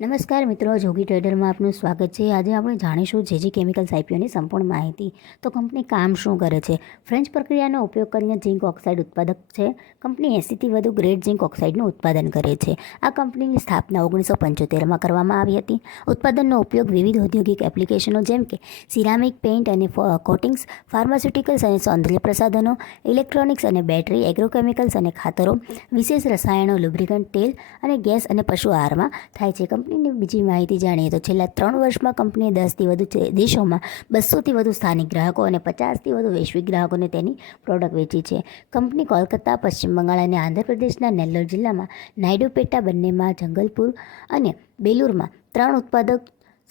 નમસ્કાર મિત્રો, જોગી ટ્રેડરમાં આપનું સ્વાગત છે. આજે આપણે જાણીશું જેજી કેમિકલ્સ આઈપીઓની સંપૂર્ણ માહિતી. તો કંપની કામ શું કરે છે? ફ્રેન્ચ પ્રક્રિયાનો ઉપયોગ કરીને ઝિંક ઓક્સાઇડ ઉત્પાદક છે. કંપની એંસીથી વધુ ગ્રેડ ઝિંક ઓક્સાઇડનું ઉત્પાદન કરે છે. આ કંપનીની સ્થાપના ઓગણીસો પંચોતેરમાં કરવામાં આવી હતી. ઉત્પાદનનો ઉપયોગ વિવિધ ઔદ્યોગિક એપ્લિકેશનો જેમ કે સિરામિક પેઇન્ટ અને કોટિંગ્સ, ફાર્માસ્યુટિકલ્સ અને સૌંદર્ય પ્રસાધનો, ઇલેક્ટ્રોનિક્સ અને બેટરી, એગ્રોકેમિકલ્સ અને ખાતરો, વિશેષ રસાયણો, લુબ્રિકન્ટ તેલ અને ગેસ અને પશુ આહારમાં થાય છે. કંપનીની બીજી માહિતી જાણીએ તો છેલ્લા ત્રણ વર્ષમાં કંપનીએ દસથી વધુ દેશોમાં બસોથી વધુ સ્થાનિક ગ્રાહકો અને પચાસથી વધુ વૈશ્વિક ગ્રાહકોને તેની પ્રોડક્ટ વેચી છે. કંપની કોલકાતા, પશ્ચિમ બંગાળ અને આંધ્રપ્રદેશના નેલ્લોર જિલ્લામાં નાયડુપેટા બંનેમાં જંગલપુર અને બેલુરમાં ત્રણ ઉત્પાદક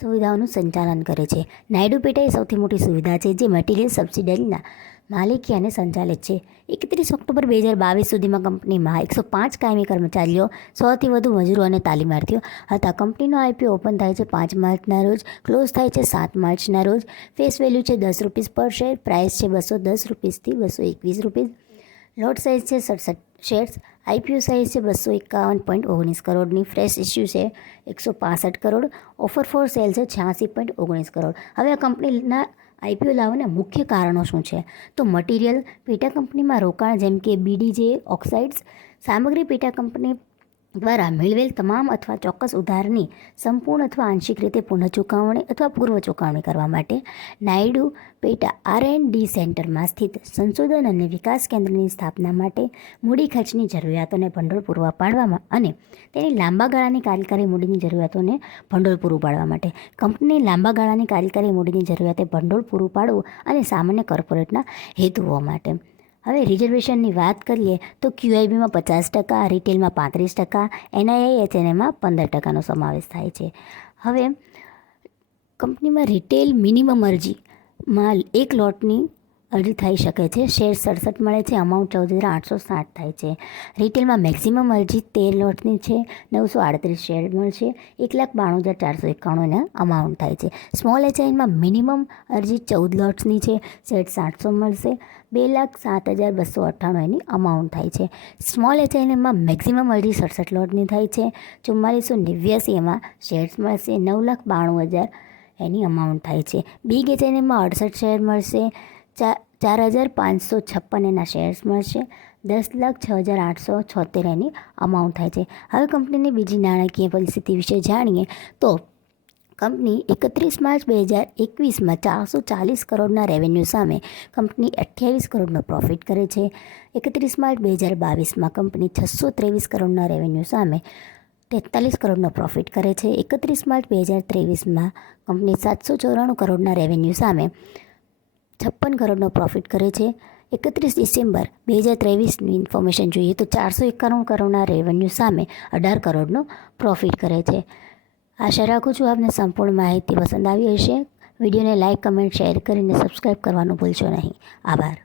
સુવિધાઓનું સંચાલન કરે છે. નાયડુ પેટા એ સૌથી મોટી સુવિધા છે જે મટીરિયલ સબસિડરીના માલિકી અને સંચાલિત છે. એકત્રીસ ઓક્ટોબર બે હજાર બાવીસ સુધીમાં કંપનીમાં એકસો પાંચ કાયમી કર્મચારીઓ, સોથી વધુ મજૂરો અને તાલીમાર્થીઓ હતા. કંપનીનો આઈપીઓ ઓપન થાય છે પાંચ માર્ચના રોજ, ક્લોઝ થાય છે સાત માર્ચના રોજ. ફેસ વેલ્યુ છે દસ રૂપીસ પર શેર, પ્રાઇસ છે બસો દસ રૂપીસથી બસો એકવીસ રૂપીસ. લોટ સાઇઝ છે સડસઠ શેર્સ. આઈપીઓ સાઇઝ છે બસો એકાવન પોઈન્ટ ઓગણીસ કરોડની. ફ્રેશ ઇસ્યુ છે એકસો પાસઠ કરોડ. ઓફર ફોર સેલ છે છ્યાસી પોઈન્ટ ઓગણીસ કરોડ. હવે આ કંપનીના આઈપીઓ લાવવાના મુખ્ય કારણો શું છે? તો મટીરિયલ, પેટા કંપનીમાં રોકાણ જેમ કે બીડી જે ઓક્સાઇડ્સ, સામગ્રી પેટા કંપની દ્વારા મેળવેલ તમામ અથવા ચોક્કસ ઉધારની સંપૂર્ણ અથવા આંશિક રીતે પુનઃ ચૂકવણી અથવા પૂર્વ ચૂકવણી કરવા માટે નાયડુ પેટા આર એન્ડ ડી સેન્ટરમાં સ્થિત સંશોધન અને વિકાસ કેન્દ્રની સ્થાપના માટે મૂડી ખર્ચની જરૂરિયાતોને ભંડોળ પૂરવા પાડવામાં અને તેની લાંબા ગાળાની કાર્યકારી મૂડીની જરૂરિયાતોને ભંડોળ પૂરું પાડવા માટે. કંપની લાંબા ગાળાની કાર્યકારી મૂડીની જરૂરિયાતે ભંડોળ પૂરું પાડવું અને સામાન્ય કોર્પોરેટના હેતુઓ માટે હવે રિઝર્વેશનની વાત કરીએ તો ક્યુઆઈબીમાં પચાસ ટકા રિટેલમાં પાંત્રીસ ટકા એનઆઈઆઈ એચએનએમાં પંદર ટકાનો સમાવેશ થાય છે. હવે કંપનીમાં રિટેલ મિનિમમ અરજીમાં એક લોટની અરજી થઈ શકે છે. શેર સડસઠ મળે છે. અમાઉન્ટ ચૌદ હજાર આઠસો સાઠ થાય છે. રિટેલમાં મેક્સિમમ અરજી તેર લોટની છે. નવસો આડત્રીસ શેર મળશે એક લાખ બાણું હજાર ચારસો એકાણુંના અમાઉન્ટ થાય છે. સ્મોલ એચઆઈમાં મિનિમમ અરજી ચૌદ લોટ્સની છે. શેર સાતસો મળશે. બે લાખ સાત હજાર બસો અઠ્ઠાણું એની અમાઉન્ટ થાય છે. સ્મોલ એચઆઈએમાં મેક્સિમમ અરજી સડસઠ લોટની થાય છે. ચુમ્માલીસો નેવ્યાસી એમાં શેર્સ મળશે. નવ લાખ બાણું હજાર એની અમાઉન્ટ થાય છે. બિગ એચએનએમાં અડસઠ શેર મળશે. ચાર ચાર હજાર પાંચસો છપ્પન એના શેર્સ મળશે દસ લાખ છ હજાર આઠસો છોતેર એની અમાઉન્ટ થાય છે. હવે કંપનીની બીજી નાણાકીય પરિસ્થિતિ વિશે જાણીએ તો કંપની એકત્રીસ માર્ચ બે હજાર એકવીસમાં ચારસો ચાલીસ કરોડના રેવન્યુ સામે કંપની અઠ્યાવીસ કરોડનો પ્રોફિટ કરે છે. એકત્રીસ માર્ચ બે હજાર બાવીસમાં કંપની છસો ત્રેવીસ કરોડના રેવન્યુ સામે તેતાલીસ કરોડનો પ્રોફિટ કરે છે. એકત્રીસ માર્ચ બે હજાર ત્રેવીસમાં કંપની સાતસો ચોરાણું કરોડના રેવન્યુ સામે છપ્પન કરોડનો પ્રોફિટ કરે છે. એકત્રીસ ડિસેમ્બર બે હજાર ત્રેવીસની ઇન્ફોર્મેશન જોઈએ તો ચારસો એકાણું કરોડના રેવન્યુ સામે અઢાર કરોડનો પ્રોફિટ કરે છે. આશા રાખું છું આપને સંપૂર્ણ માહિતી પસંદ આવી હશે. વિડીયોને લાઇક કમેન્ટ શેર કરીને સબસ્ક્રાઈબ કરવાનું ભૂલશો નહીં. આભાર.